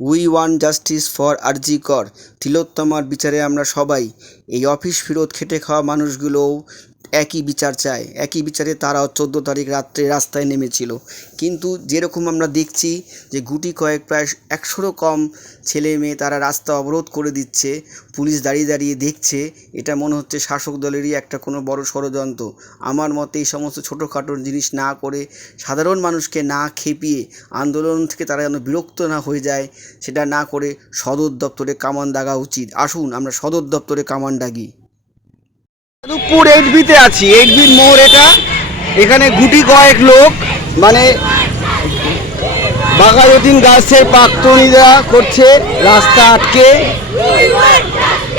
We want justice for আরজি কর। তিলোত্তমার বিচারে আমরা সবাই, এই অফিস ফেরত খেটে খাওয়া মানুষগুলোও একই বিচার চায়। একই বিচারে তারাও 14 তারিখ রাত্রে রাস্তায় নেমেছিল। কিন্তু যেরকম আমরা দেখছি যে গুটি কয়েক প্রায় 100রও কম ছেলে মেয়ে তারা রাস্তা অবরোধ করে দিচ্ছে, পুলিশ দাঁড়িয়ে দাঁড়িয়ে দেখছে, এটা মনে হচ্ছে শাসক দলেরই একটা কোনো বড় ষড়যন্ত্র। আমার মতে এই সমস্ত ছোটোখাটো জিনিস না করে সাধারণ মানুষকে না খেপিয়ে আন্দোলন থেকে তারা যেন বিরক্ত না হয়ে যায়, সেটা না করে সদর দপ্তরে কামান দাগা উচিত। আসুন আমরা সদর দপ্তরে কামান দাগি। যাদবপুর 8B-তে আছি, 8B-র মোড় এটা। এখানে গুটি কয়েক লোক মানে বাঘাযতীন গার্লসের প্রাক্তনীরা করছে রাস্তা আটকে।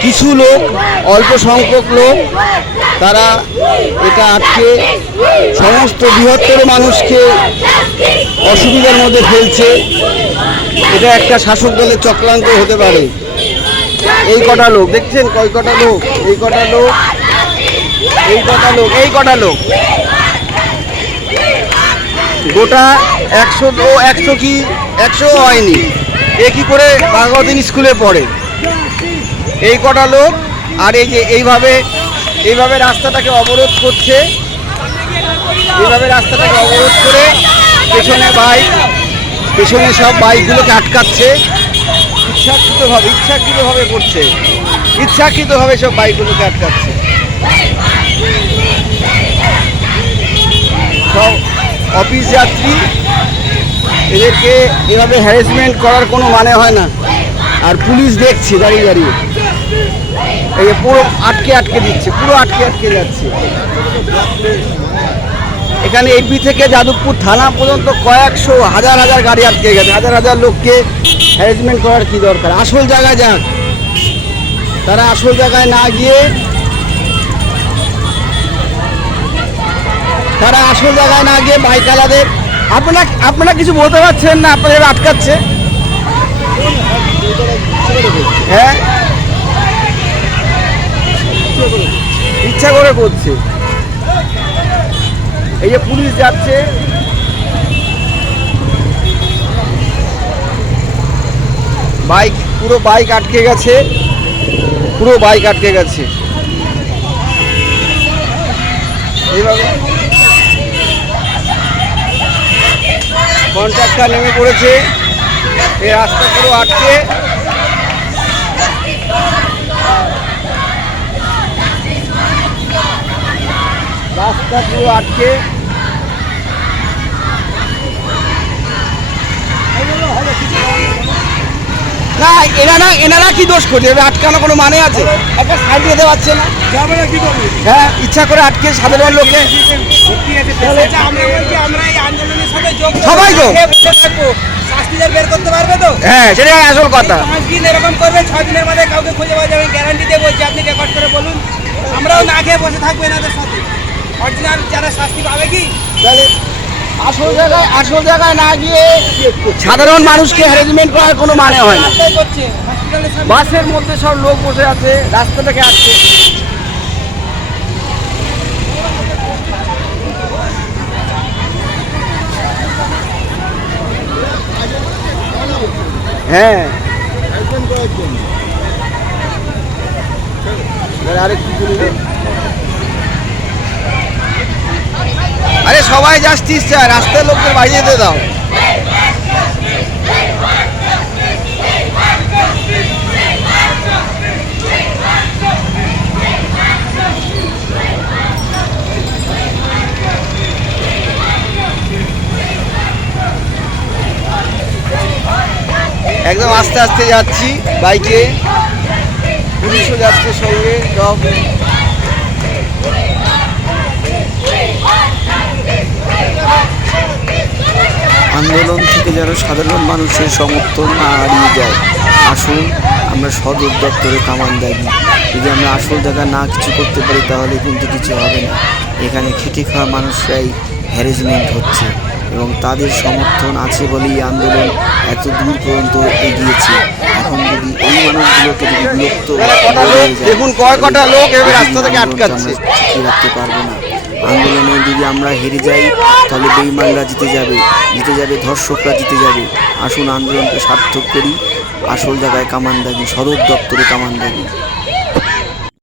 কিছু লোক, অল্প সংখ্যক লোক, তারা এটা আটকে সমস্ত বৃহত্তর মানুষকে অসুবিধার মধ্যে ফেলছে। এটা একটা শাসক দলের চক্রান্ত হতে পারে। এই কটা লোক দেখছেন, কয় কটা লোক, এই কটা লোক, এই কটা লোক, এই কটা লোক, গোটা 100 কি 100 হয়নি, এ কি করে বাঘাযতীন স্কুলে পড়ে। এই কটা লোক, আর এই যে এইভাবে রাস্তাটাকে অবরোধ করছে, এইভাবে রাস্তাটাকে অবরোধ করে পেছনে সব বাইকগুলোকে আটকাচ্ছে। ইচ্ছাকৃতভাবে করছে, ইচ্ছাকৃতভাবে সব বাইকগুলোকে আটকাচ্ছে। সব অফিস যাত্রী, এদেরকে এভাবে হ্যারাসমেন্ট করার কোনো মানে হয় না। আর পুলিশ দেখছে দাঁড়িয়ে দাঁড়িয়ে, এই পুরো আটকে দিচ্ছে, পুরো আটকে যাচ্ছে। এখানে 8B থেকে যাদবপুর থানা পর্যন্ত কয়েকশো হাজার গাড়ি আটকে গেছে। হাজার লোককে হ্যারাসমেন্ট করার কি দরকার? আসল জায়গায় যাক। তারা আসল জায়গায় না গিয়ে বাইকালাদের, আপনারা কিছু বলতে পারছেন না, আপনাদের আটকাচ্ছে। হ্যাঁ, ইচ্ছা করে করছে। এই যে পুলিশ যাচ্ছে, পুরো বাইক আটকে গেছে, এইভাবে কন্ট্রাক্টর নেমে পড়েছে। এই রাস্তা পুরো আটকে, না এনারা কি দোষ করছে? আটকানো কোনো মানে আছে? একটা সাইড দিতে পারছে না, হ্যাঁ, ইচ্ছা করে আটকে সাধারণ লোকে। সবাই তো বের করতে পারবে তো? হ্যাঁ, সেটাই আসল কথা। 5 দিন এরকম করবে, 6 দিনের মধ্যে কাউকে খুঁজে পাওয়া যাবে, গ্যারান্টি দিয়ে বলছি। আপনি রেকর্ড করে বলুন, আমরাও না খেয়ে বসে থাকবো এনাদের সাথে। অরিজিনাল যারা শাস্তি পাবে কি? তাহলে আসল জায়গায় না গিয়ে সাধারণ মানুষকে হ্যারাসমেন্ট করার কোনো মানে হয় না। বাসের মধ্যে সব লোক বসে আছে, রাস্তাটাকে আটকে। হ্যাঁ, আরে সবাই জাস্টিস চায়, রাস্তার লোকদের বাইরে যেতে দাও। একদম আস্তে আস্তে যাচ্ছি বাইকে, পুলিশও যাচ্ছে সঙ্গে সব। আন্দোলন থেকে যেন সাধারণ মানুষের সমর্থন না হারিয়ে যায়। আসুন আমরা সদর দপ্তরে কামান দাগি। যদি আমরা আসল জায়গায় না কিছু করতে পারি তাহলে কিন্তু কিছু হবে না। এখানে খেটে খাওয়া মানুষরাই হ্যারাসমেন্ট হচ্ছে এবং তাদের সমর্থন আছে বলেই আন্দোলন এত দূর পর্যন্ত এগিয়েছে। এখন যদি এই মানুষগুলোকে যদি বিরক্ত দেখুন, কয় কটা লোক রাস্তা থেকে আটকাচ্ছে, ঠিক রাখতে পারবো না। আন্দোলনে যদি আমরা হেরে যাই তাহলে বেঈমানরা জিতে যাবে, ধর্ষকরা জিতে যাবে। আসুন আন্দোলনকে সার্থক করি, আসল জায়গায় কামান দাগি, সদর দপ্তরে কামান দাগি।